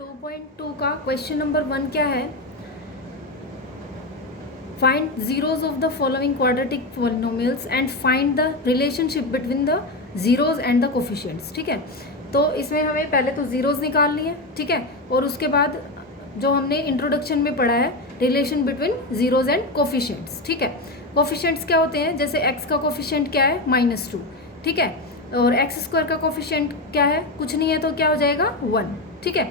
2.2 का question number 1 क्या है? Find zeros of the following quadratic polynomials and find the relationship between the zeros and the coefficients. ठीक है, तो इसमें हमें पहले तो जीरोज निकालनी है, ठीक है, और उसके बाद जो हमने इंट्रोडक्शन में पढ़ा है relation between zeros and coefficients. ठीक है, कोफिशिएंट्स क्या होते हैं? जैसे एक्स का कोफिशिएंट क्या है? -2, ठीक है, और एक्स स्क्वायर का कोफिशिएंट क्या है? कुछ नहीं है, तो क्या हो जाएगा? 1। ठीक है,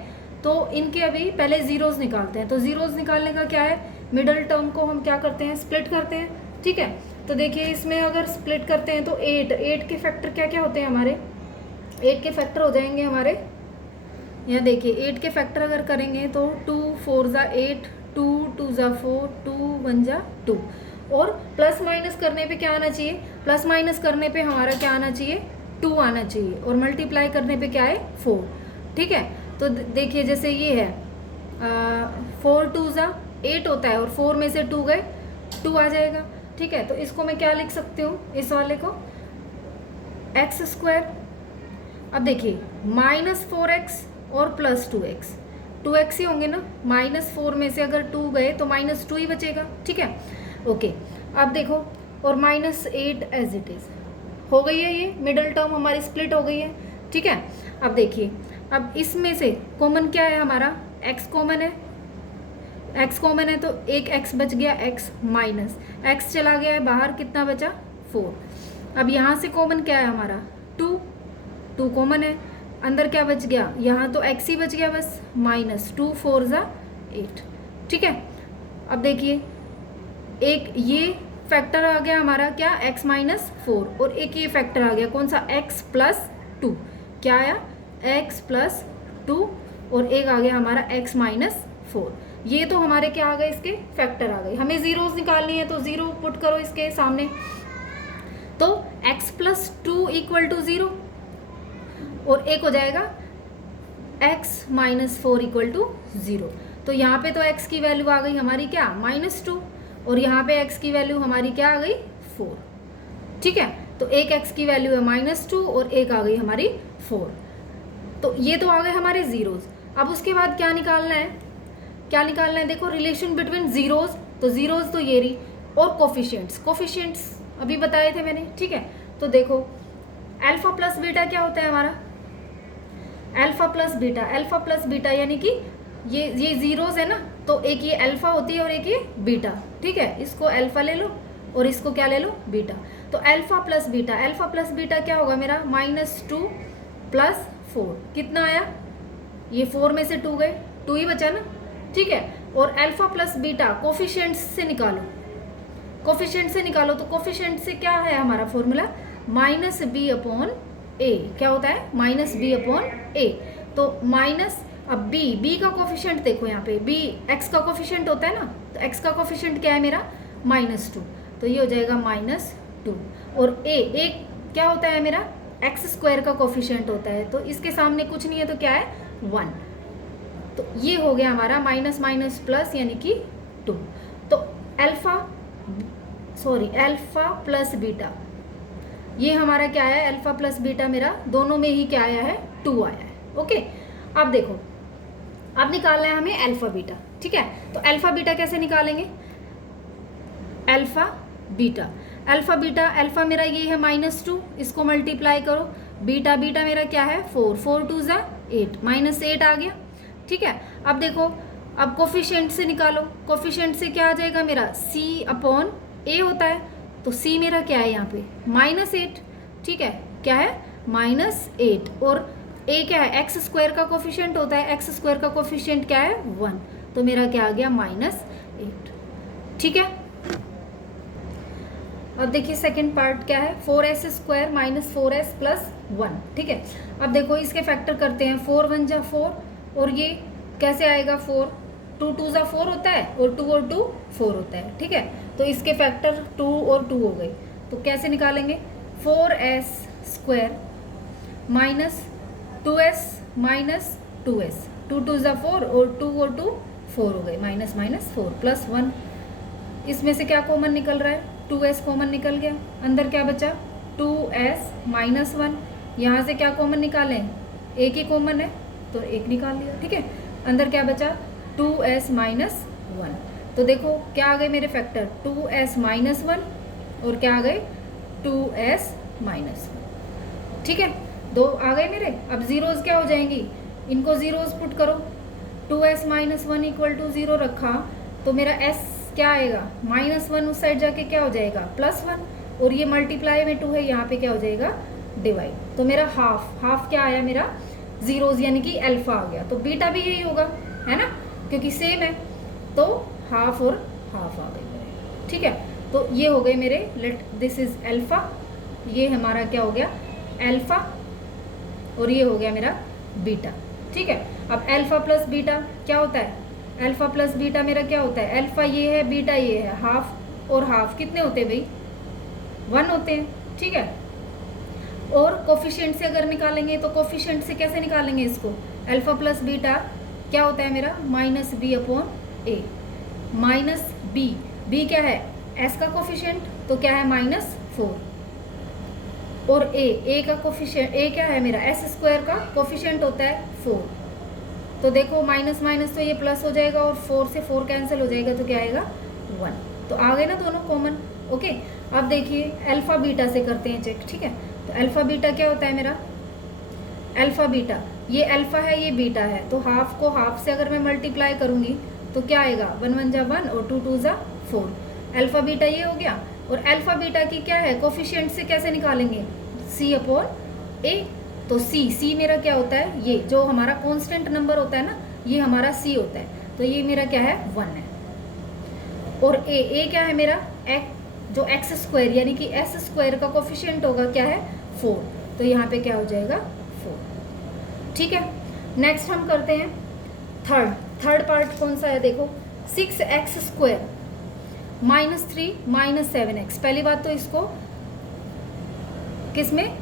तो इनके अभी पहले जीरोज निकालते हैं। तो जीरोज निकालने का क्या है? मिडल टर्म को हम क्या करते हैं? स्प्लिट करते हैं। ठीक है, तो देखिए इसमें अगर स्प्लिट करते हैं तो 8 के फैक्टर क्या क्या होते हैं हमारे? 8 के फैक्टर हो जाएंगे हमारे, यहाँ देखिए 8 के फैक्टर अगर करेंगे तो 2 4 ज़ा 8, 2 2 ज़ा 4, 2 1 ज़ा 2, और प्लस माइनस करने पे क्या आना चाहिए? प्लस माइनस करने पे हमारा क्या आना चाहिए? 2 आना चाहिए, और मल्टीप्लाई करने पे क्या है? 4। ठीक है, तो देखिए जैसे ये है 4 2 ज़ा 8 होता है, और 4 में से 2 गए, 2 आ जाएगा। ठीक है, तो इसको मैं क्या लिख सकती हूँ? इस वाले को एक्स स्क्वायर, अब देखिए -4x और +2x, 2x ही होंगे ना, -4 में से अगर 2 गए तो -2 ही बचेगा। ठीक है, ओके, अब देखो, और -8 एज इट इज़ हो गई है, ये मिडल टर्म हमारी स्प्लिट हो गई है। ठीक है, अब देखिए, अब इसमें से कॉमन क्या है हमारा? x कॉमन है, x कॉमन है तो एक x बच गया, x माइनस x चला गया है बाहर, कितना बचा? 4। अब यहाँ से कॉमन क्या है हमारा? 2 कॉमन है, अंदर क्या बच गया? यहाँ तो x ही बच गया बस, -2 4 ज़ा 8। ठीक है, अब देखिए एक ये फैक्टर आ गया हमारा क्या? x -4, और एक ये फैक्टर आ गया, कौन सा? x +2। क्या आया? x +2, और एक आ गया हमारा x -4। ये तो हमारे क्या आ गए? इसके फैक्टर आ गए। हमें जीरोज निकालनी है तो जीरो पुट करो इसके सामने, तो x +2 = 0, और एक हो जाएगा x -4 = 0। तो यहाँ पे तो x की वैल्यू आ गई हमारी क्या? -2, और यहाँ पे x की वैल्यू हमारी क्या आ गई? 4। ठीक है, तो एक x की वैल्यू है -2 और एक आ गई हमारी 4। तो ये तो आ गए हमारे जीरोज। अब उसके बाद क्या निकालना है? क्या निकालना है? देखो रिलेशन बिटवीन जीरोज, तो जीरोज तो ये रही, और कोफिशिएंट्स अभी बताए थे मैंने। ठीक है, तो देखो अल्फा प्लस बीटा क्या होता है हमारा? अल्फा प्लस बीटा यानी कि ये जीरोज है ना, तो एक ये अल्फा होती है और एक ये बीटा। ठीक है, इसको अल्फा ले लो और इसको क्या ले लो? बीटा। तो अल्फा प्लस बीटा क्या होगा मेरा? -2 + 4, कितना आया? ये 4 में से 2 गए, 2 ही बचा ना। ठीक है, और अल्फा प्लस बीटा कोफिशिएंट्स से निकालो, तो कोफिशिएंट से क्या है हमारा फॉर्मूला? -b/a। क्या होता है? -b/a। तो माइनस, अब b का कोफिशिएंट देखो, यहाँ पे b x का कोफिशिएंट होता है ना, तो x का कोफिशिएंट क्या है मेरा? -2, तो ये हो जाएगा -2, और a क्या होता है मेरा? x² का कोफिशिएंट होता है, तो इसके सामने कुछ नहीं है, तो क्या है? 1। तो ये हो गया हमारा माइनस माइनस प्लस यानी कि 2। तो अल्फा प्लस बीटा, ये हमारा क्या है? अल्फा प्लस बीटा मेरा दोनों में ही क्या आया है? 2 आया है। ओके, अब देखो, अब निकालना है हमें अल्फा बीटा। ठीक है, तो अल्फा बीटा कैसे निकालेंगे? अल्फा बीटा, अल्फा मेरा ये है -2, इसको मल्टीप्लाई करो, बीटा मेरा क्या है? 4 2 ज़ा 8, -8 आ गया। ठीक है, अब देखो, अब कोफिशिएंट से निकालो, कोफिशिएंट से क्या आ जाएगा मेरा? c/a होता है, तो c मेरा क्या है यहाँ पे? -8। ठीक है, क्या है? -8, और a क्या है? x² का कोफिशिएंट होता है, x² का कोफिशिएंट क्या है? 1, तो मेरा क्या आ गया? -8। ठीक है, अब देखिए सेकंड पार्ट क्या है? 4s² - 4s + 1। ठीक है, अब देखो इसके फैक्टर करते हैं, 4 1 ज़ा 4, और ये कैसे आएगा? 4 2 2 ज़ा 4 होता है, और 2 और 2 4 होता है। ठीक है, तो इसके फैक्टर 2 और 2 हो गए, तो कैसे निकालेंगे? 4s² - 2s - 2s, 2 2 ज़ा 4, और 2 4 हो गए, -4 + 1। इसमें से क्या कॉमन निकल रहा है? 2s कॉमन निकल गया, अंदर क्या बचा? 2s - 1। यहाँ से क्या कॉमन निकालें? एक ही कॉमन है, तो एक निकाल लिया। ठीक है, अंदर क्या बचा 2s माइनस 1। तो देखो क्या आ गए मेरे फैक्टर 2s माइनस 1 और क्या आ गए 2s माइनस 1। ठीक है, दो आ गए मेरे। अब जीरोज क्या हो जाएंगी, इनको जीरोज पुट करो। 2s माइनस 1 इक्वल टू 0 रखा तो मेरा s क्या आएगा -1, उस साइड जाके क्या हो जाएगा +1, और ये मल्टीप्लाई में 2 है, यहाँ पे क्या हो जाएगा डिवाइड। तो मेरा हाफ क्या आया मेरा जीरोज यानी कि अल्फा आ गया। तो बीटा भी यही होगा है ना, क्योंकि सेम है। तो हाफ और हाफ आ गए मेरे। ठीक है, तो ये हो गए मेरे लेट दिस इज अल्फा, ये हमारा क्या हो गया अल्फा, और ये हो गया मेरा बीटा। ठीक है, अब अल्फा प्लस बीटा क्या होता है, अल्फा प्लस बीटा मेरा क्या होता है, अल्फा ये है बीटा ये है, हाफ और हाफ कितने होते हैं भाई 1 होते हैं। ठीक है, और कोफिशिएंट से अगर निकालेंगे तो कोफिशिएंट से कैसे निकालेंगे इसको, अल्फा प्लस बीटा क्या होता है मेरा -b/a, माइनस बी क्या है s का कोफिशिएंट, तो क्या है -4, और a का कोफिशिएंट a क्या है मेरा s² का कोफिशिएंट होता है 4। तो देखो माइनस माइनस तो ये प्लस हो जाएगा और 4 से 4 कैंसिल हो जाएगा, तो क्या आएगा 1। तो आ गए ना दोनों कॉमन। ओके, अब देखिए अल्फा बीटा से करते हैं चेक। ठीक है, तो अल्फा बीटा क्या होता है मेरा, अल्फा बीटा ये अल्फा है ये बीटा है, तो हाफ को हाफ से अगर मैं मल्टीप्लाई करूंगी तो क्या आएगा 1 1 जा 1 और 2 2 जा 4। अल्फा बीटा ये हो गया, और अल्फा बीटा की क्या है कोफिशिएंट से कैसे निकालेंगे c/a। तो c मेरा क्या होता है, ये जो हमारा कांस्टेंट नंबर होता है ना ये हमारा c होता है, तो ये मेरा क्या है 1 है। और a क्या है मेरा जो x² यानी कि s² का कोफिशिएंट होगा क्या है 4, तो यहाँ पे क्या हो जाएगा 4। ठीक है, नेक्स्ट हम करते हैं थर्ड पार्ट कौन सा है, देखो 6x² -3 -7x। पहली बात तो इसको किस में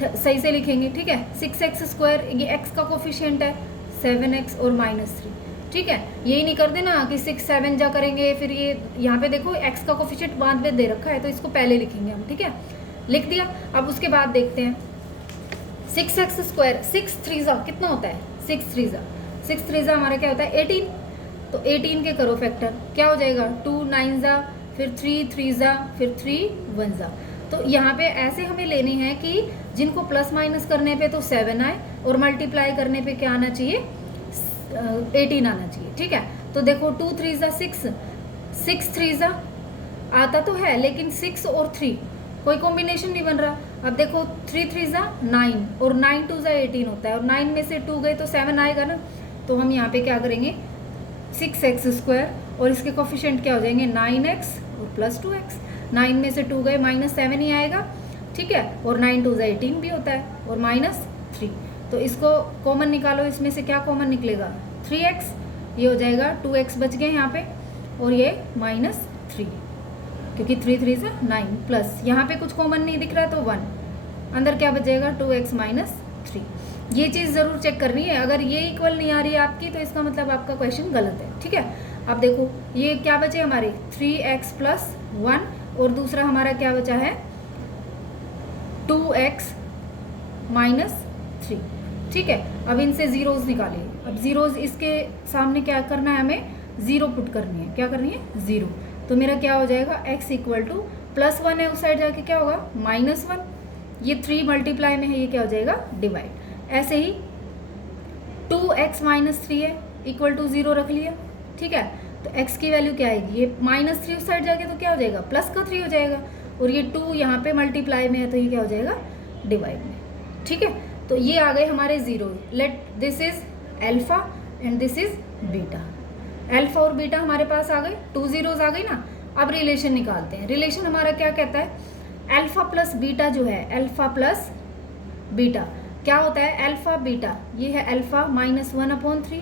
सही से लिखेंगे। ठीक है, 6x² ये x का कोफिशिएंट है 7x और -3। ठीक है, यही नहीं कर देना कि 6 7 जा करेंगे फिर ये यहाँ पे देखो x का कोफिशिएंट बाद में दे रखा है तो इसको पहले लिखेंगे हम। ठीक है, लिख दिया। अब उसके बाद देखते हैं 6x², 6 3 जा कितना होता है 6 3 जा हमारा क्या होता है 18। तो 18 के करो फैक्टर, क्या हो जाएगा 2 9 जा, फिर 3 3 जा, फिर 3 1 जा। तो यहाँ पे ऐसे हमें लेने हैं कि जिनको प्लस माइनस करने पे तो 7 आए और मल्टीप्लाई करने पे क्या आना चाहिए 18 आना चाहिए। ठीक है, तो देखो 2 3 जा 6 3 जा आता तो है, लेकिन 6 और 3 कोई कॉम्बिनेशन नहीं बन रहा। अब देखो 3 3 जा 9 और 9 2 जा 18 होता है, और 9 में से 2 गए तो 7 आएगा ना। तो हम यहाँ पे क्या करेंगे 6x² और इसके कोफिशिएंट क्या हो जाएंगे 9x और प्लस 2x। 9 में से 2 गए -7 ही आएगा। ठीक है, और 9 2 जा 18 भी होता है, और -3। तो इसको कॉमन निकालो, इसमें से क्या कॉमन निकलेगा 3x, ये हो जाएगा 2x बच गए यहाँ पे, और ये -3 क्योंकि 3 3 से 9 प्लस यहाँ पे कुछ कॉमन नहीं दिख रहा तो 1, अंदर क्या बच जाएगा 2x -3। ये चीज़ ज़रूर चेक करनी है, अगर ये इक्वल नहीं आ रही है आपकी तो इसका मतलब आपका क्वेश्चन गलत है। ठीक है, अब देखो ये क्या बचे हमारे 3x + 1 और दूसरा हमारा क्या बचा है 2x -3। ठीक है, अब इनसे जीरोज निकालिए। अब जीरोज इसके सामने क्या करना है, हमें 0 पुट करनी है। क्या करनी है 0। तो मेरा क्या हो जाएगा x = +1 है, उस साइड जाके क्या होगा -1, ये 3 मल्टीप्लाई में है, ये क्या हो जाएगा डिवाइड। ऐसे ही 2x -3 है = 0 रख लिया। ठीक है, तो x की वैल्यू क्या आएगी, ये -3 उस साइड जाके तो क्या हो जाएगा +3 हो जाएगा, और ये 2 यहाँ पे मल्टीप्लाई में है तो ये क्या हो जाएगा डिवाइड में। ठीक है, तो ये आ गए हमारे zero. Let this is alpha and this is beta. Alpha और बीटा हमारे पास आ गए, 2 जीरोज आ गई ना। अब रिलेशन निकालते हैं। रिलेशन हमारा क्या कहता है अल्फा प्लस बीटा जो है, अल्फा प्लस बीटा क्या होता है अल्फा बीटा, ये है अल्फा -1/3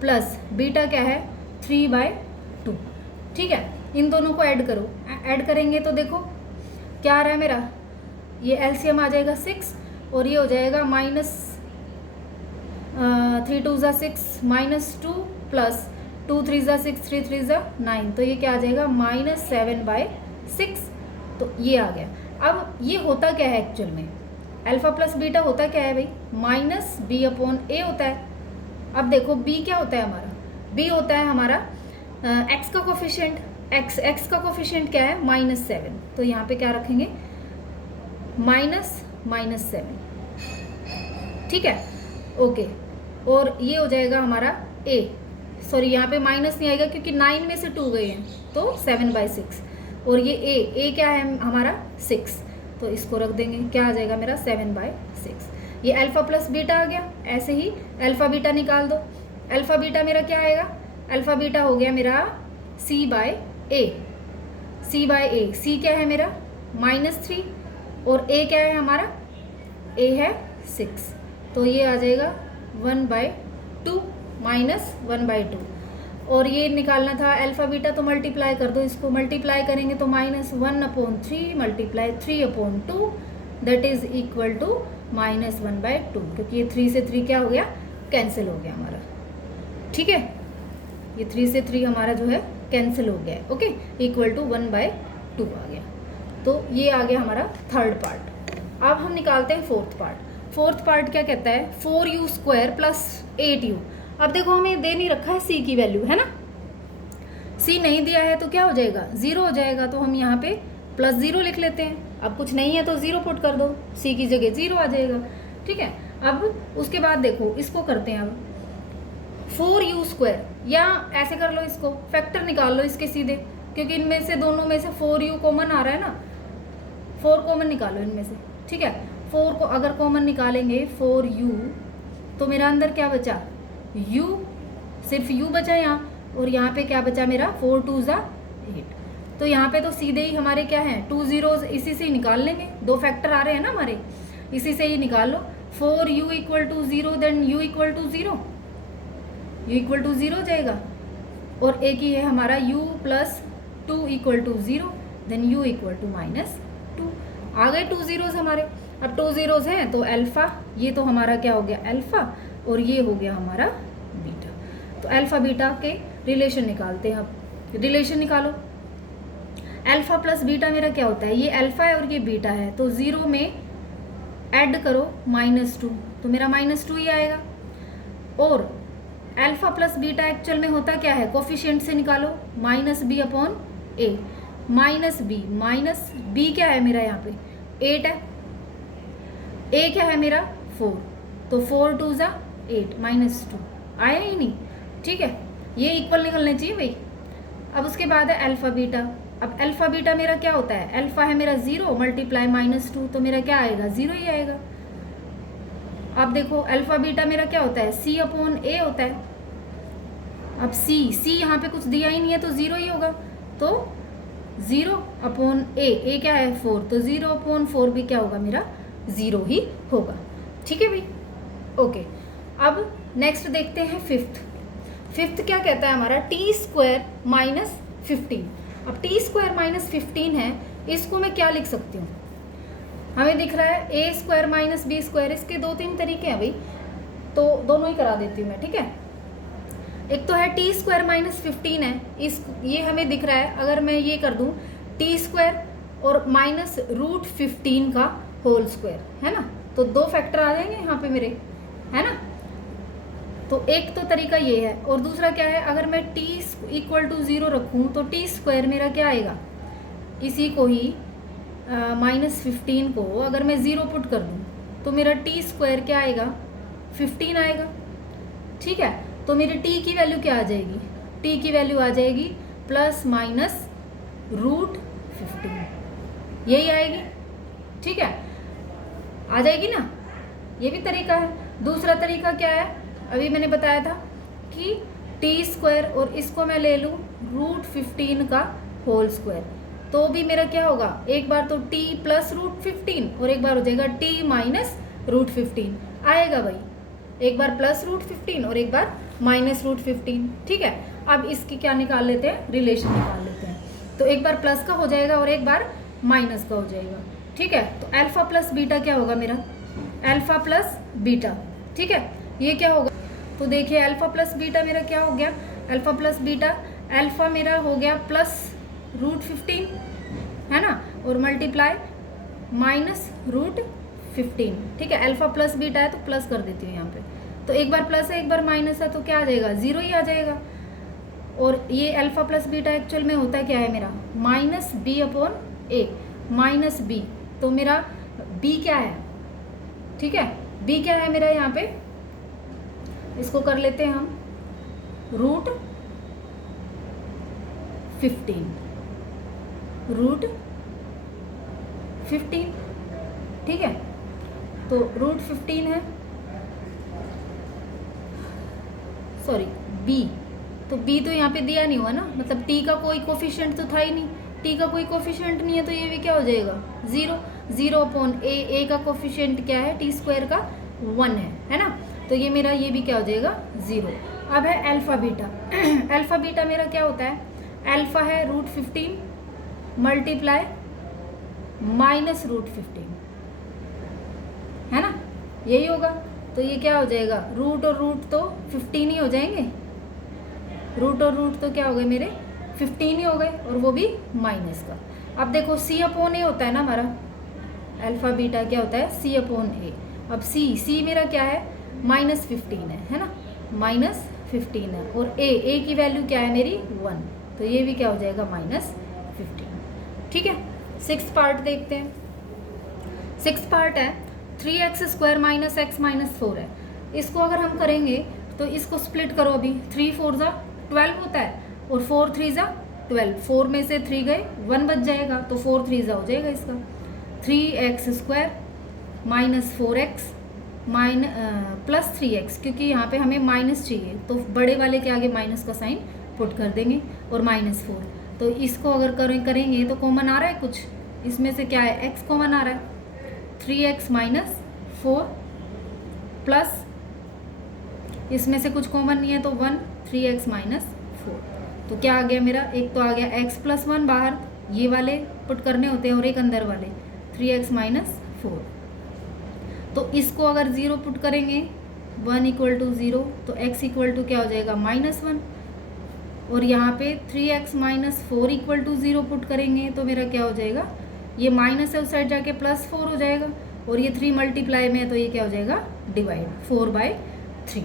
प्लस बीटा क्या है 3/2। ठीक है, इन दोनों को ऐड करो, ऐड करेंगे तो देखो क्या आ रहा है मेरा, ये एलसीएम आ जाएगा 6 और ये हो जाएगा -3 2 जा 6 -2 प्लस 2 3 जा 6 3 3 जा 9, तो ये क्या आ जाएगा -7/6। तो ये आ गया। अब ये होता क्या है एक्चुअल में, अल्फा प्लस बीटा होता क्या है भाई, -b/a होता है। अब देखो बी क्या होता है हमारा, बी होता है हमारा एक्स का कोफिशिएंट, एक्स का कोफिशिएंट क्या है -7, तो यहाँ पे क्या रखेंगे -7, ठीक है ओके। और ये हो जाएगा हमारा ए, सॉरी यहाँ पे माइनस नहीं आएगा क्योंकि 9 में से 2 गए हैं तो 7/6, और ये ए क्या है हमारा 6, तो इसको रख देंगे, क्या आ जाएगा मेरा 7/6। ये अल्फा प्लस बीटा आ गया, ऐसे ही अल्फा बीटा निकाल दो, अल्फा बीटा मेरा क्या आएगा, अल्फा बीटा हो गया मेरा C/A, C क्या है मेरा -3, और ए क्या है हमारा, ए है 6, तो ये आ जाएगा 1/2 -1/2। और ये निकालना था अल्फा बीटा, तो मल्टीप्लाई कर दो, इसको मल्टीप्लाई करेंगे तो -1/3 multiply 3/2 that is equal to -1/2, क्योंकि ये 3 से 3 क्या हो गया, कैंसिल हो गया हमारा, ठीक है, ये 3 से 3 हमारा जो है कैंसिल हो गया है, ओके, इक्वल टू 1/2 आ गया। तो ये आ गया हमारा थर्ड पार्ट। अब हम निकालते हैं फोर्थ पार्ट। फोर्थ पार्ट क्या कहता है, 4u² + 8u। अब देखो हमें दे नहीं रखा है सी की वैल्यू, है ना, सी नहीं दिया है तो क्या हो जाएगा, 0 हो जाएगा, तो हम यहाँ पे +0 लिख लेते हैं। अब कुछ नहीं है तो 0 पुट कर दो, सी की जगह 0 आ जाएगा, ठीक है। अब उसके बाद देखो इसको करते हैं, अब 4u², या ऐसे कर लो, इसको फैक्टर निकाल लो इसके सीधे, क्योंकि इनमें से दोनों में से 4u कॉमन आ रहा है ना, 4 कॉमन निकालो इनमें से, ठीक है। 4 को अगर कॉमन निकालेंगे 4u, तो मेरा अंदर क्या बचा, u, सिर्फ u बचा यहाँ, और यहाँ पे क्या बचा मेरा 4 2 = 8। तो यहाँ पे तो सीधे ही हमारे क्या है 2 zeros, इसी से ही निकाल लेंगे, 2 फैक्टर आ रहे हैं ना हमारे, इसी से ही निकाल लो। 4u = 0 देन u = 0, u = 0 हो जाएगा, और एक ही है हमारा u + 2 = 0 देन u = -2। आ गए 2 zeros हमारे। अब 2 zeros हैं तो अल्फ़ा, ये तो हमारा क्या हो गया अल्फ़ा, और ये हो गया हमारा बीटा। तो अल्फ़ा बीटा के रिलेशन निकालते हैं। अब रिलेशन निकालो, अल्फ़ा प्लस बीटा मेरा क्या होता है, ये अल्फ़ा है और ये बीटा है, तो 0 में ऐड करो -2, तो मेरा -2 ही आएगा। और अल्फ़ा प्लस बीटा एक्चुअल में होता क्या है, कोफिशिएंट से निकालो, -b/a, -b क्या है मेरा यहाँ पे 8 है, a क्या है मेरा 4, तो 4 2 = 8 -2 आया ही नहीं, ठीक है, ये इक्वल निकलने चाहिए भाई। अब उसके बाद है अल्फ़ा बीटा। अब अल्फ़ा बीटा मेरा क्या होता है, अल्फ़ा है मेरा 0 मल्टीप्लाई -2, तो मेरा क्या आएगा 0 ही आएगा। अब देखो अल्फ़ा बीटा मेरा क्या होता है, C/A होता है। अब C यहाँ पे कुछ दिया ही नहीं है तो 0 ही होगा, तो 0/a क्या है 4, तो 0/4 भी क्या होगा मेरा 0 ही होगा, ठीक है भाई, ओके। अब नेक्स्ट देखते हैं फिफ्थ क्या कहता है हमारा, t² - 15। अब t² - 15 है, इसको मैं क्या लिख सकती हूँ, हमें दिख रहा है a² - b², इसके 2-3 तरीके हैं भाई, तो दोनों ही करा देती हूँ मैं, ठीक है। एक तो है t² - 15 है, ये हमें दिख रहा है, अगर मैं ये कर दूँ t² और -√15 का होल स्क्वायर, है ना, तो 2 फैक्टर आ जाएंगे यहाँ पे मेरे, है ना। तो एक तो तरीका ये है, और दूसरा क्या है, अगर मैं t = 0 रखूँ तो t² मेरा क्या आएगा, इसी को ही -15 को अगर मैं 0 पुट कर दूँ तो मेरा t² क्या आएगा 15 आएगा, ठीक है। तो मेरी t की वैल्यू क्या आ जाएगी, t की वैल्यू आ जाएगी ±√15, यही आएगी, ठीक है, आ जाएगी ना, ये भी तरीका है। दूसरा तरीका क्या है, अभी मैंने बताया था कि t² और इसको मैं ले लूँ √15 का होल स्क्वायर, तो भी मेरा क्या होगा, एक बार तो t + √15 और एक बार हो जाएगा t - √15 आएगा भाई, एक बार +√15 और एक बार -√15, ठीक है। अब इसकी क्या निकाल लेते हैं, रिलेशन निकाल लेते हैं, तो एक बार प्लस का हो जाएगा और एक बार माइनस का हो जाएगा, ठीक है। तो अल्फ़ा प्लस बीटा क्या होगा मेरा, अल्फ़ा प्लस बीटा, ठीक है, ये क्या होगा, तो देखिए अल्फ़ा प्लस बीटा मेरा क्या हो गया, अल्फ़ा प्लस बीटा, अल्फ़ा मेरा हो गया +√15, है ना, और मल्टीप्लाई -√15, ठीक है। अल्फ़ा प्लस बीटा है तो प्लस कर देती हूँ यहाँ पे, तो एक बार प्लस है एक बार माइनस है, तो क्या आ जाएगा, ज़ीरो ही आ जाएगा। और ये अल्फ़ा प्लस बीटा एक्चुअल में होता क्या है मेरा, माइनस बी अपॉन ए, माइनस बी। तो मेरा बी क्या है, ठीक है, बी क्या है मेरा यहाँ पे, इसको कर लेते हैं हम रूट 15, रूट 15, ठीक है। तो रूट 15 है, सॉरी बी, तो बी तो यहाँ पे दिया नहीं हुआ ना, मतलब टी का कोई कोफिशिएंट तो था ही नहीं, टी का कोई कोफिशिएंट नहीं है, तो ये भी क्या हो जाएगा, ज़ीरो। ज़ीरो अपॉन ए का कोफिशिएंट क्या है, टी स्क्वायर का 1 है ना, तो ये मेरा ये भी क्या हो जाएगा, ज़ीरो। अब है अल्फ़ा बीटा। अल्फ़ा बीटा मेरा क्या होता है, अल्फ़ा है रूट 15 मल्टीप्लाई माइनस रूट 15, है ना, यही होगा। तो ये क्या हो जाएगा, रूट और रूट तो 15 ही हो जाएंगे, रूट और रूट तो क्या हो गए मेरे 15 ही हो गए, और वो भी माइनस का। अब देखो सी अपॉन ए होता है ना हमारा, अल्फ़ा बीटा क्या होता है, सी अपॉन ए। अब सी मेरा क्या है, माइनस 15 है ना, माइनस 15 है, और ए की वैल्यू क्या है मेरी 1, तो ये भी क्या हो जाएगा माइनस 15, ठीक है। 6th पार्ट देखते हैं। 6th पार्ट है 3x² माइनस एक्स माइनस 4 है। इसको अगर हम करेंगे तो इसको स्प्लिट करो, अभी 3 4 ज़ा 12 होता है, और 4 3 ज़ा 12, 4 में से 3 गए 1 बच जाएगा, तो 4 3 ज़ा हो जाएगा इसका 3x² minus 4x plus 3x, क्योंकि यहाँ पे हमें माइनस चाहिए, तो बड़े वाले के आगे माइनस का साइन पुट कर देंगे, और -4। तो इसको अगर करेंगे तो कॉमन आ रहा है कुछ, इसमें से क्या है, x कॉमन आ रहा है, 3x माइनस 4 प्लस इसमें से कुछ कॉमन नहीं है तो 1, 3x माइनस 4, तो क्या आ गया मेरा, एक तो आ गया x प्लस 1 बाहर, ये वाले पुट करने होते हैं, और एक अंदर वाले 3x माइनस 4। तो इसको अगर 0 पुट करेंगे 1 इक्वल टू 0, तो x इक्वल टू क्या हो जाएगा -1, और यहाँ पे 3x minus 4 equal to 0 put करेंगे तो मेरा क्या हो जाएगा, ये माइनस है उस साइड जाके +4 हो जाएगा, और ये 3 मल्टीप्लाई में है तो ये क्या हो जाएगा, डिवाइड 4/3,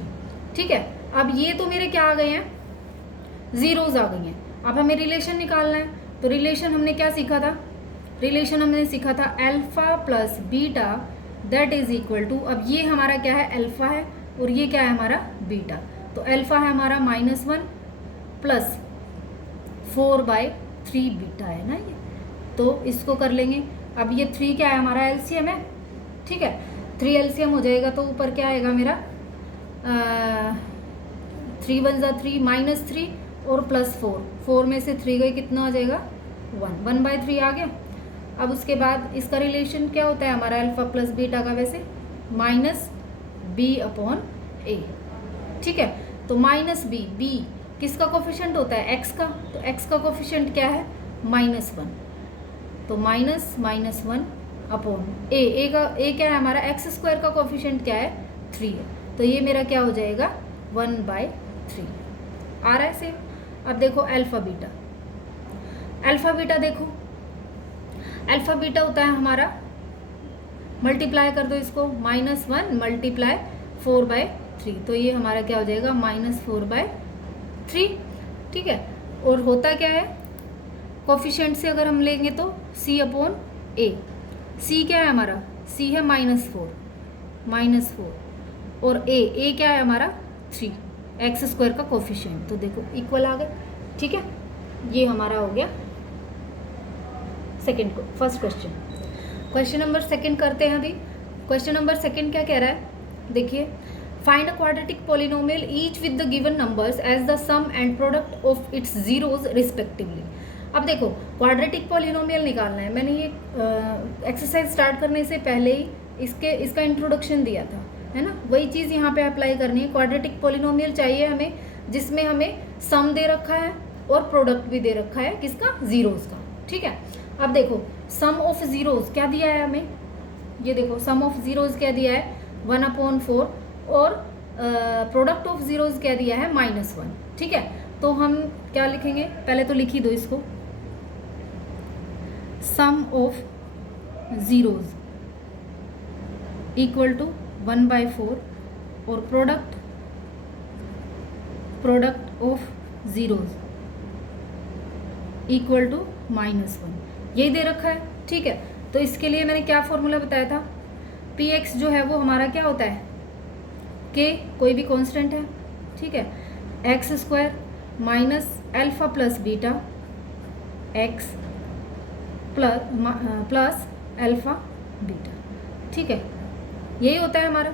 ठीक है। अब ये तो मेरे क्या आ गए हैं, ज़ीरोज़ आ गई हैं। अब हमें रिलेशन निकालना है, तो रिलेशन हमने क्या सीखा था, रिलेशन हमने सीखा था alpha plus beta that is equal to, अब ये हमारा क्या है, अल्फ़ा है, और ये क्या है हमारा बीटा, तो अल्फ़ा है हमारा -1 प्लस 4/3 बीटा है ना ये, तो इसको कर लेंगे। अब ये 3 क्या है हमारा, एलसीएम है, ठीक है, 3 एलसीएम हो जाएगा, तो ऊपर क्या आएगा मेरा 3 1 ज़ा 3 -3 और +4, 4 में से 3 गए कितना आ जाएगा 1, 1/3 आ गया। अब उसके बाद इसका रिलेशन क्या होता है हमारा अल्फ़ा प्लस बीटा का, वैसे -b/a, ठीक है। तो -b किसका कोफिशिएंट होता है, x का, तो x का कोफिशिएंट क्या है -1, तो -1 अपॉन a का, a क्या है हमारा, x² का कोफिशिएंट क्या है 3 है, तो ये मेरा क्या हो जाएगा 1/3 आ रहा है सेम। अब देखो अल्फ़ा बीटा, अल्फ़ा बीटा देखो, अल्फ़ा बीटा होता है हमारा, मल्टीप्लाई कर दो इसको, -1 मल्टीप्लाई 4/3, तो ये हमारा क्या हो जाएगा -4/3, ठीक है। और होता क्या है, कोफिशिएंट से अगर हम लेंगे तो c/a, c क्या है हमारा, c है -4 और a क्या है हमारा 3, x² का कोफिशिएंट, तो देखो इक्वल आ गए, ठीक है। ये हमारा हो गया सेकंड को, फर्स्ट क्वेश्चन। क्वेश्चन नंबर 2 करते हैं अभी। क्वेश्चन नंबर 2 क्या कह रहा है, देखिए, find a quadratic polynomial each with the given numbers as the sum and product of its zeros respectively. अब देखो क्वाड्रेटिक पॉलिनोमियल निकालना है, मैंने ये एक्सरसाइज स्टार्ट करने से पहले ही इसका इंट्रोडक्शन दिया था, है ना, वही चीज़ यहाँ पे अप्लाई करनी है। क्वाड्रेटिक पॉलिनोमियल चाहिए हमें जिसमें हमें सम दे रखा है और प्रोडक्ट भी दे रखा है, किसका, जीरोज का, ठीक है। अब देखो सम ऑफ जीरोज क्या दिया है हमें, ये देखो सम ऑफ जीरोज क्या दिया है 1/4, और प्रोडक्ट ऑफ जीरोज क्या दिया है -1, ठीक है। तो हम क्या लिखेंगे, पहले तो लिख ही दो इसको, sum of zeros equal to 1/4 और product product of zeros equal to -1, यही दे रखा है। ठीक है, तो इसके लिए मैंने क्या फॉर्मूला बताया था, पी एक्स जो है वो हमारा क्या होता है, के कोई भी कांस्टेंट है, ठीक है, x square minus alpha plus beta x plus alpha beta. ठीक है, यही होता है हमारा।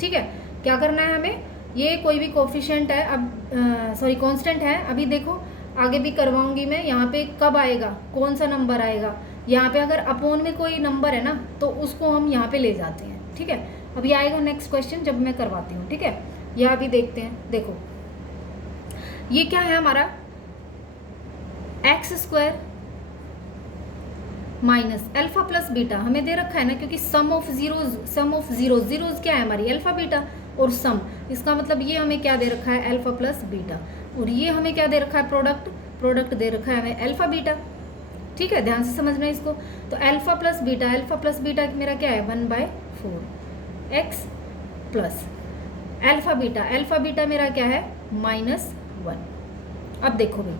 ठीक है, क्या करना है हमें, ये कोई भी कोफिशिएंट है, अब सॉरी कांस्टेंट है, अभी देखो आगे भी करवाऊंगी मैं, यहाँ पे कब आएगा, कौन सा नंबर आएगा, यहाँ पे अगर अपोन में कोई नंबर है ना तो उसको हम यहाँ पे ले जाते हैं। ठीक है, अभी आएगा नेक्स्ट क्वेश्चन जब मैं करवाती हूँ। ठीक है, यह अभी देखते हैं। देखो ये क्या है हमारा, x square minus alpha plus beta हमें दे रखा है ना, क्योंकि सम ऑफ जीरोज क्या है हमारी, अल्फा बीटा और सम, इसका मतलब ये हमें क्या दे रखा है, अल्फा प्लस बीटा, और ये हमें क्या दे रखा है, प्रोडक्ट दे रखा है हमें अल्फा बीटा। ठीक है, ध्यान से समझना इसको। तो अल्फा प्लस बीटा मेरा क्या है, 1/4 एक्स प्लस अल्फा बीटा मेरा क्या है, -1। अब देखो भाई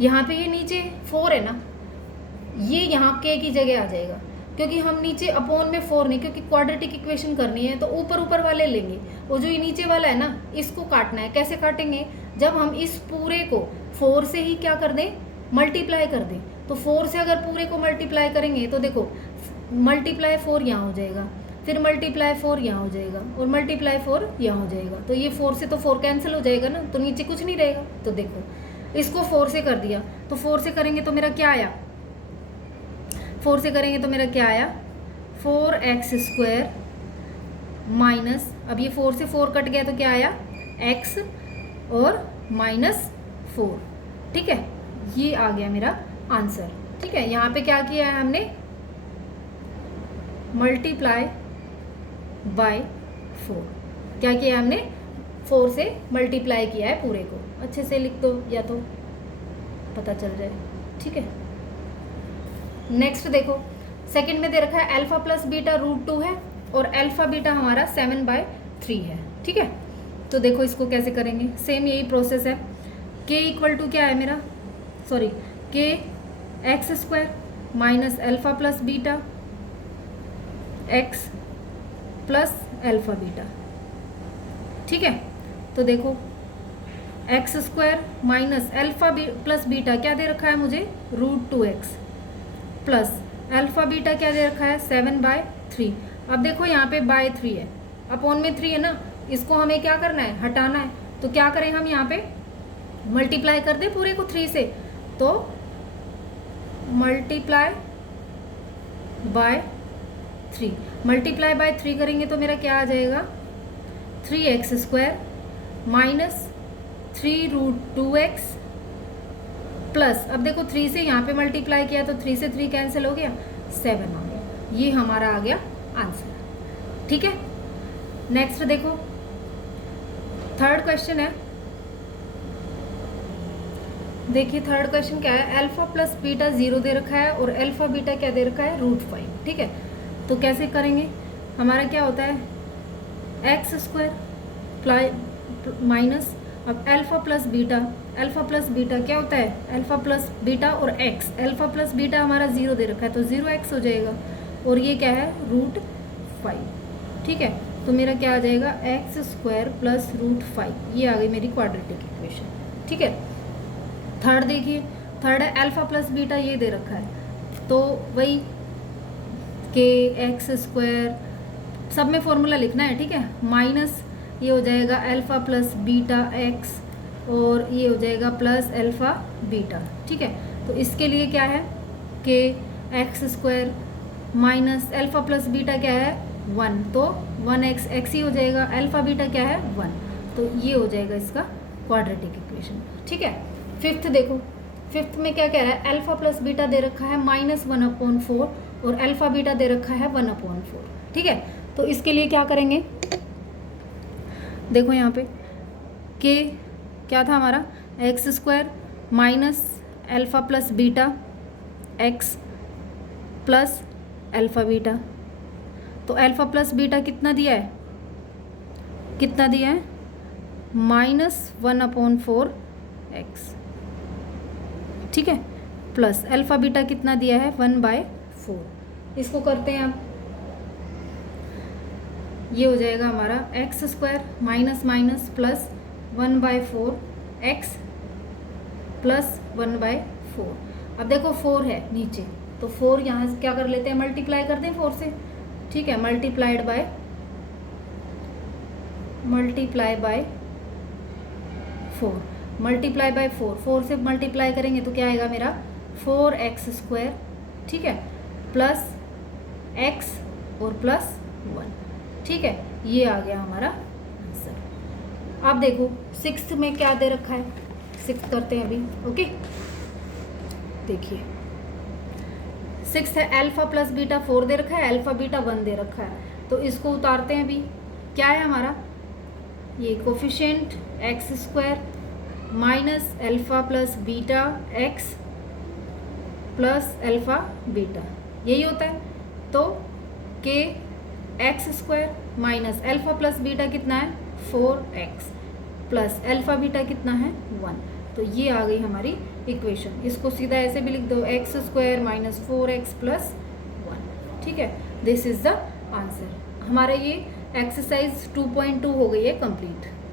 यहाँ पे ये नीचे 4 है ना, ये यहाँ के की जगह आ जाएगा, क्योंकि हम नीचे अपोन में 4 नहीं, क्योंकि क्वाड्रेटिक इक्वेशन करनी है तो ऊपर वाले लेंगे, और जो ये नीचे वाला है ना इसको काटना है। कैसे काटेंगे, जब हम इस पूरे को 4 से ही क्या कर दें, मल्टीप्लाई कर दें। तो 4 से अगर पूरे को मल्टीप्लाई करेंगे तो देखो मल्टीप्लाई 4 यहाँ हो जाएगा, फिर मल्टीप्लाई 4 यहाँ हो जाएगा, और मल्टीप्लाई 4 यहाँ हो जाएगा। तो ये 4 से तो 4 कैंसिल हो जाएगा ना, तो नीचे कुछ नहीं रहेगा। तो देखो इसको 4 से कर दिया, तो 4 से करेंगे तो मेरा क्या आया, 4 से करेंगे तो मेरा क्या आया, 4x² माइनस, अब ये 4 से 4 कट गया तो क्या आया, x और -4। ठीक है, ये आ गया मेरा आंसर। ठीक है, यहाँ पे क्या किया है हमने, मल्टीप्लाई बाय 4, क्या किया हमने, 4 से मल्टीप्लाई किया है पूरे को। अच्छे से लिख दो या तो पता चल जाए। ठीक है, नेक्स्ट देखो सेकंड में दे रखा है अल्फा प्लस बीटा √2 है, और अल्फा बीटा हमारा 7/3 है। ठीक है, तो देखो इसको कैसे करेंगे, सेम यही प्रोसेस है। k इक्वल टू क्या है मेरा, sorry k x² minus alpha plus beta x plus alpha beta. ठीक है, तो देखो x² minus alpha plus beta क्या दे रखा है मुझे, √2x प्लस अल्फा बीटा क्या दे रखा है, 7/3। अब देखो यहाँ पे बाय 3 है, अपोन में 3 है ना, इसको हमें क्या करना है, हटाना है। तो क्या करें हम, यहाँ पे मल्टीप्लाई कर दें पूरे को 3 से, तो मल्टीप्लाई बाय 3 करेंगे तो मेरा क्या आ जाएगा, 3x² माइनस 3√2x प्लस, अब देखो 3 से यहाँ पे मल्टीप्लाई किया तो 3 से 3 कैंसिल हो गया, 7 आ गया। ये हमारा आ गया आंसर। ठीक है, नेक्स्ट देखो थर्ड क्वेश्चन है। देखिए थर्ड क्वेश्चन क्या है, अल्फा प्लस बीटा 0 दे रखा है और अल्फा बीटा क्या दे रखा है, √5। ठीक है, तो कैसे करेंगे, हमारा क्या होता है, x² माइनस, अब अल्फा प्लस बीटा क्या होता है, अल्फा प्लस बीटा और x, अल्फा प्लस बीटा हमारा 0 दे रखा है तो 0x हो जाएगा, और ये क्या है, √5। ठीक है, तो मेरा क्या आ जाएगा, x² प्लस √5, ये आ गई मेरी क्वाड्रेटिक इक्वेशन। ठीक है, थर्ड देखिए, थर्ड है अल्फा प्लस बीटा, ये दे रखा है, तो वही k x², सब में फॉर्मूला लिखना है। ठीक है, माइनस ये हो जाएगा अल्फा प्लस बीटा x, और ये हो जाएगा प्लस अल्फा बीटा। ठीक है, तो इसके लिए क्या है, k x² minus alpha plus beta क्या है, 1, तो 1x ही हो जाएगा, अल्फा बीटा क्या है, 1, तो ये हो जाएगा इसका क्वाड्रेटिक इक्वेशन। ठीक है, फिफ्थ देखो, फिफ्थ में क्या कह रहा है, अल्फा प्लस बीटा दे रखा है -1/4 और अल्फा बीटा दे रखा है 1/4। ठीक है, तो इसके लिए क्या करेंगे, देखो यहाँ पे k क्या था हमारा, x² minus alpha plus beta x plus alpha beta, तो अल्फा प्लस बीटा कितना दिया है, -1/4x, ठीक है, प्लस अल्फ़ा बीटा कितना दिया है 1/4। इसको करते हैं अब, ये हो जाएगा हमारा x² minus minus plus 1/4x plus 1/4। अब देखो 4 है नीचे, तो 4 यहाँ से क्या कर लेते हैं, मल्टीप्लाई करते हैं 4 से, ठीक है, मल्टीप्लाई बाय 4, मल्टीप्लाई बाय 4 से मल्टीप्लाई करेंगे तो क्या आएगा मेरा 4x², ठीक है, प्लस x और प्लस 1, ठीक है, ये आ गया हमारा आंसर। अब देखो 6th में क्या दे रखा है, 6th करते हैं अभी, ओके। देखिए 6th है अल्फ़ा प्लस बीटा 4 दे रखा है, अल्फ़ा बीटा 1 दे रखा है, तो इसको उतारते हैं अभी। क्या है हमारा ये coefficient x² minus alpha plus beta x plus alpha beta, यही होता है। तो k x² minus alpha plus beta कितना है 4x प्लस अल्फ़ा बीटा कितना है 1, तो ये आ गई हमारी इक्वेशन। इसको सीधा ऐसे भी लिख दो x² माइनस 4x प्लस 1, ठीक है, दिस इज़ द आंसर। हमारा ये एक्सरसाइज 2.2 हो गई है कंप्लीट।